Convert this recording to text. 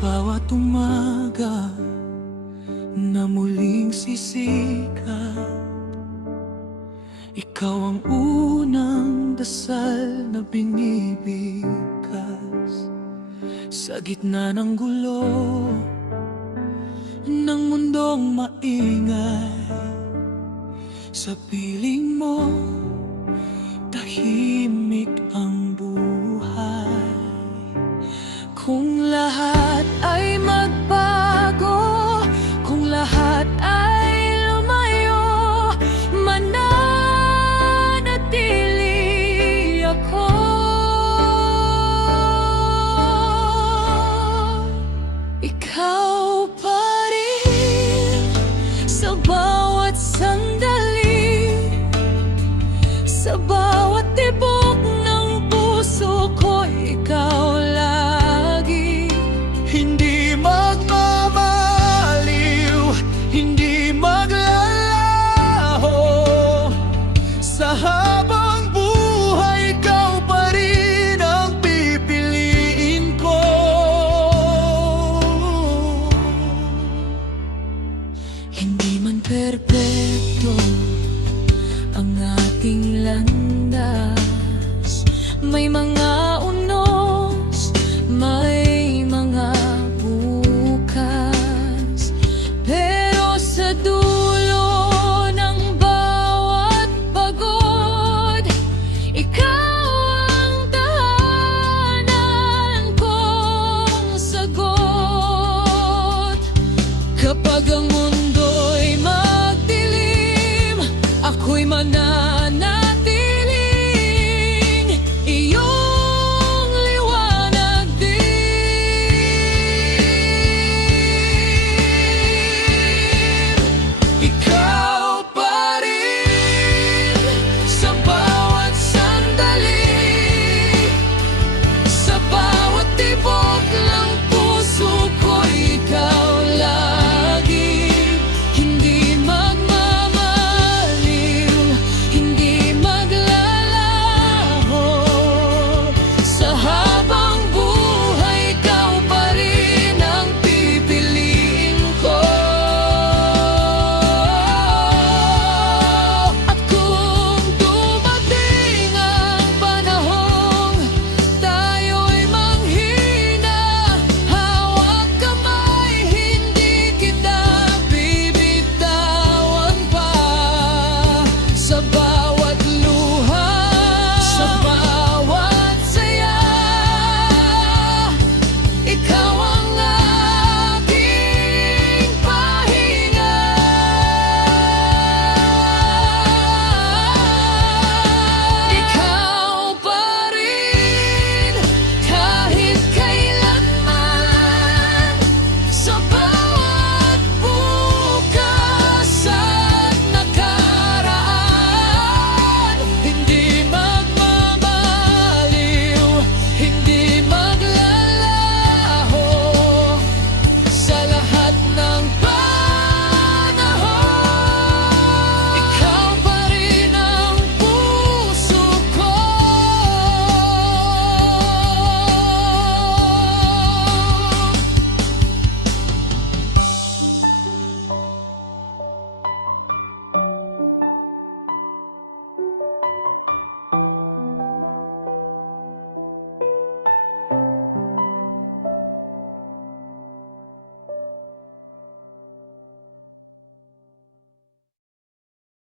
bawat umaga na muling sisikat, ikaw ang unang dasal na binibigkas. Sa gitna ng gulo ng mundong maingay, sa piling mo tahimik ang buhay. Kung lahat ay magbago, kung lahat ay lumayo, mananatili ako. Ikaw pa rin sa bawat sandali, sa bawat tibok ng puso ko, ikaw lagi. Hindi magmamaliw, hindi maglalaho, sa habang buhay ikaw pa rin ang pipiliin ko. Hindi man perpekto ang ating landas, may mga unos, may mga bukas, pero sa dulo ng bawat pagod, ikaw ang tahanan kong sagot. Kapag ang